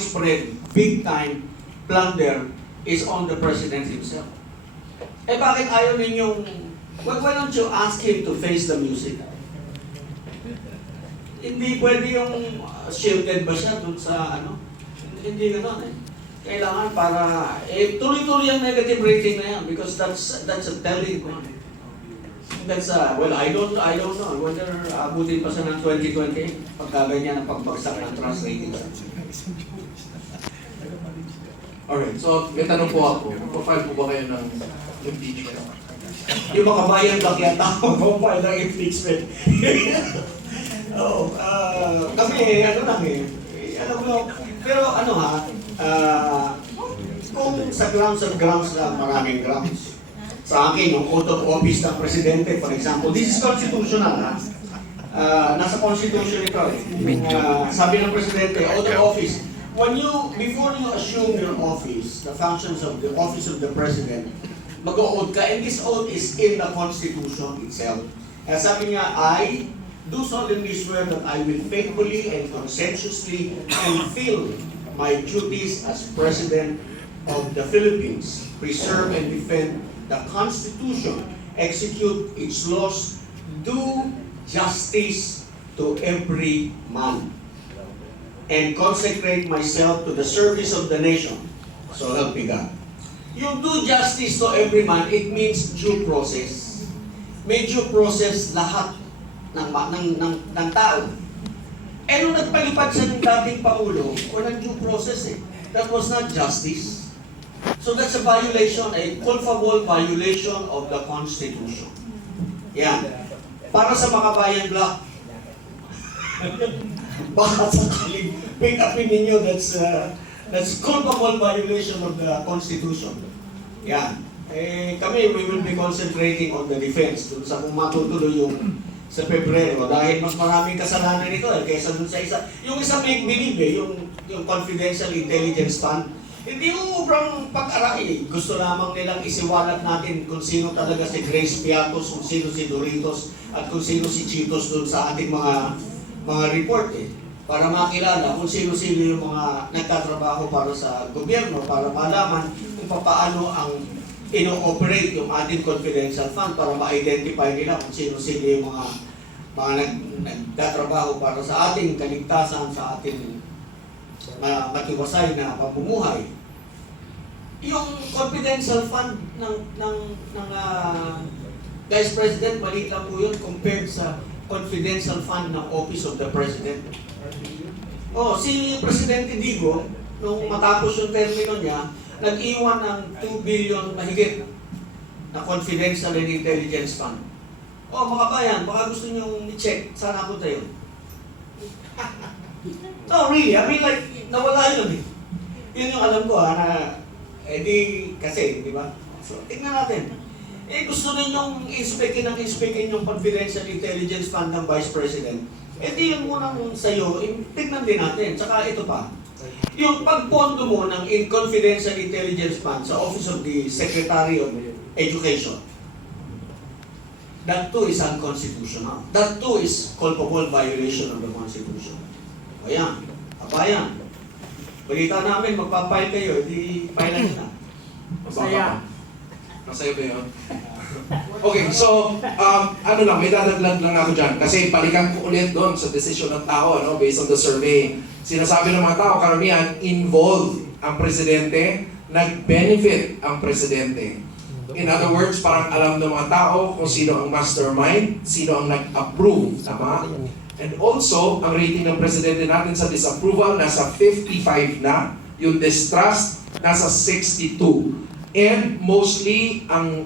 widespread, big-time plunder is on the President himself. Eh bakit ayaw ninyong, why don't you ask him to face the music? Hindi pwede yung shielded ba siya dun sa ano? Hindi gano'n eh. Kailangan para, tuloy-tuloy ang negative rating na yan because that's a telling one. That's well, I don't know whether abutin pa sa ng 2028 pagka ganyan ang pagbagsak ng trust rating. Alright, so may tanong po ako. Profile po ba kayo ng impeachment? Yung makabayan ba kaya tao mo pa ng impeachment? Oo, kami ano lang eh. Alam mo, pero ano ha, kung sa grounds lang, maraming grounds. Sa akin, yung oath of office ng presidente, for example, this is constitutional ha. Nasa constitution ito eh. Sabi ng presidente, oath of office, before you assume your office, the functions of the office of the president, mag-o-oath ka, and this oath is in the constitution itself. Sabi niya, I do solemnly swear that I will faithfully and conscientiously fulfill my duties as President of the Philippines, preserve and defend the Constitution, execute its laws, do justice to every man, and consecrate myself to the service of the nation. So help me God. Yung do justice to every man, it means due process. May due process lahat ng tao. Eh nung nagpalipad siya ng dating Pangulo, walang due process eh. That was not justice. So that's a violation, a culpable violation of the Constitution. Yan. Para sa mga bayan block, baka sakaling pick upin ninyo, that's culpable violation of the Constitution. Yan. Kami, we will be concentrating on the defense dun sa kung matutuloy yung sa Pebrero dahil mas maraming kasalanan nito kaysa dun sa isa. Yung isa make believe yung confidential intelligence fund. Hindi mo ubrang pag-aray. Gusto lamang nilang isiwalat natin kung sino talaga si Grace Piatos, kung sino si Doritos, at kung sino si Chitos dun sa ating mga report para makilala kung sino-sino yung mga nagtatrabaho para sa gobyerno, para malaman kung paano ang ino-operate yung ating confidential fund para ma-identify nila kung sino-sino yung mga nagtatrabaho para sa ating kaligtasan, sa ating matiwasay na pamumuhay. Yung confidential fund ng Vice President, maliit lang po yun compared sa confidential fund ng Office of the President. Si Presidente Digo, nung matapos yung termino niya, nag-iwan ng 2 billion mahigit na confidential and intelligence fund. Mga bayan, baka gusto nyo i-check, saan ako tayo? No, really, I mean like, nawala yun eh. Yun yung alam ko na, kasi, di ba? So, tignan natin. Gusto ninyong inspekin yung confidential intelligence fund ng Vice President. Di yun munang sa'yo, tignan din natin. Tsaka ito pa, yung pagpondo mo ng confidential intelligence fund sa Office of the Secretary of Education, that too is unconstitutional. That too is culpable violation of the Constitution. Ayan, kabayan. Balita namin, magpapile kayo, di pile na. Masaya. Masaya ba yun? Okay, so, may dadaglag lang ako dyan. Kasi balikan ko ulit doon sa desisyon ng tao, based on the survey. Sinasabi ng mga tao, karamihan, involved ang presidente, nag-benefit ang presidente. In other words, parang alam ng mga tao kung sino ang mastermind, sino ang nag-approve, tama? And also, ang rating ng presidente natin sa disapproval, nasa 55 na. Yung distrust, nasa 62. And mostly, ang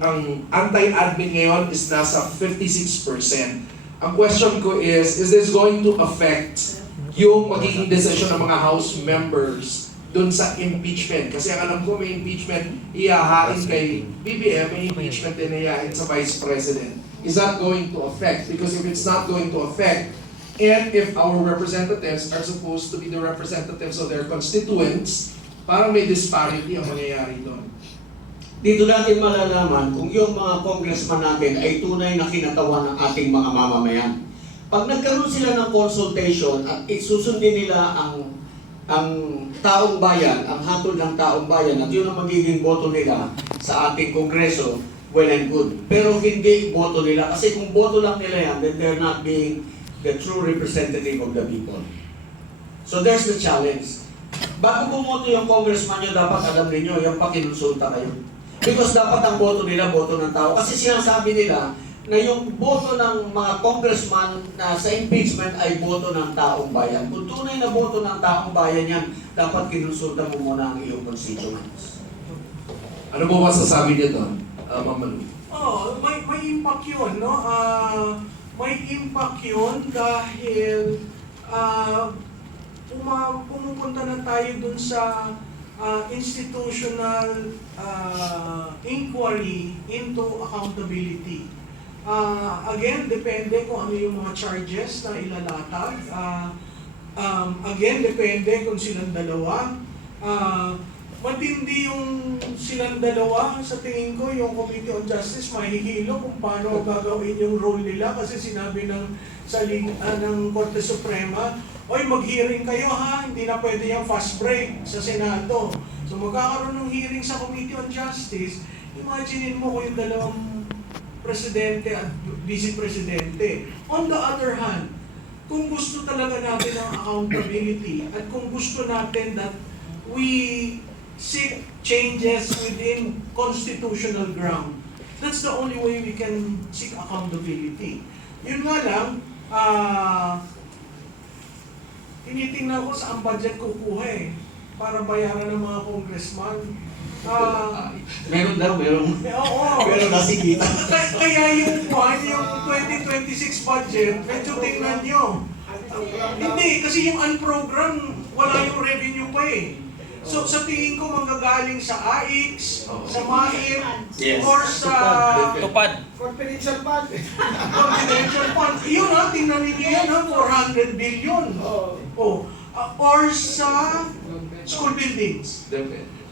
anti-admin ngayon is nasa 56%. Ang question ko is this going to affect yung magiging decision ng mga House members dun sa impeachment? Kasi ang alam ko, may impeachment iyahain kay BBM, may impeachment din iyahain sa Vice President. Is that going to affect? Because if it's not going to affect, and if our representatives are supposed to be the representatives of their constituents, parang may disparity ang mangyayari doon. Dito natin malalaman kung yung mga congressman natin ay tunay na kinatawan ng ating mga mamamayan. Pag nagkaroon sila ng consultation at isusundin nila ang ang taong bayan, ang hatol ng taong bayan, at yun ang magiging boto nila sa ating kongreso, well and good. Pero hindi boto nila, kasi kung boto lang nila yan, then they're not being the true representative of the people. So there's the challenge. Bago bumoto yung congressman nyo, dapat alam ninyo, yung pakinonsulta kayo. Because dapat ang boto nila, boto ng tao. Kasi sinasabi nila na yung boto ng mga congressman na sa impeachment ay boto ng taong bayan. Kung tunay na boto ng taong bayan yan, dapat kinonsulta mo muna ang iyong constituents. Ano po masasabi niyo doon, Ma'am Malu? Oh, may impact yun, no? May impact yun dahil pumupunta na tayo dun sa institutional inquiry into accountability. Again, depende kung ano yung mga charges na ilalatag. Again, depende kung silang dalawa. Matindi yung silang dalawa, sa tingin ko, yung Committee on Justice, mahihilo kung paano gagawin yung role nila kasi sinabi ng Korte Suprema, oy, mag-hearing kayo ha, hindi na pwede yung fast break sa Senado. So magkakaroon ng hearing sa Committee on Justice, imagine mo kung yung dalawang presidente at vice presidente. On the other hand, kung gusto talaga natin ng accountability at kung gusto natin that we seek changes within constitutional ground, that's the only way we can seek accountability. Yun nga lang, tinitingnan ko saan budget kukuha para bayaran ng mga congressman. Meron daw, meron. Oo. Meron kasi kita. Kaya yung 2026 budget, medyo tingnan nyo. Hindi, kasi yung unprogram, wala yung revenue pa So sa tingin ko manggagaling sa AIX, sa MAIP, or sa Confidential fund. confidential fund. Yun tingnan ninyo yan 400 billion. Or sa school buildings.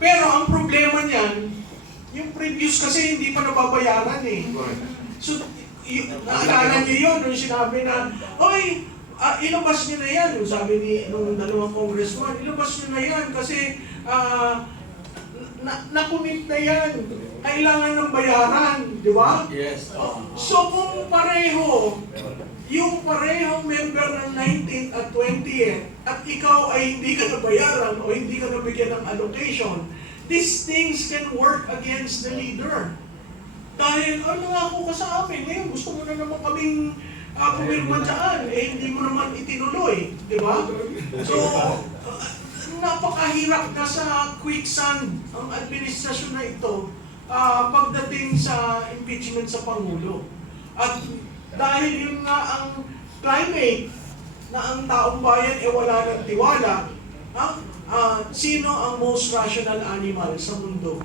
Pero ang problema niyan, yung previous kasi hindi pa nababayaran So, naalala niyo yun, nung sinabi na, oy, ilabas niyo na yan. Yung sabi nung dalawang congressman, ilabas niyo na yan kasi na-commit na yan. Kailangan ng bayaran, di ba? Yes. So kung pareho, yung parehong member ng 19th at 20th, at ikaw ay hindi ka nabayaran o hindi ka nabigyan ng allocation, these things can work against the leader. Dahil, nangako ka sa amin, ngayon gusto mo na naman kaming pumirma dyan, hindi mo naman itinuloy, di ba? So, napakahirap na sa quicksand ang administrasyon na ito pagdating sa impeachment sa Pangulo. At dahil yun nga ang climate na ang taong bayan wala ng tiwala, sino ang most rational animal sa mundo?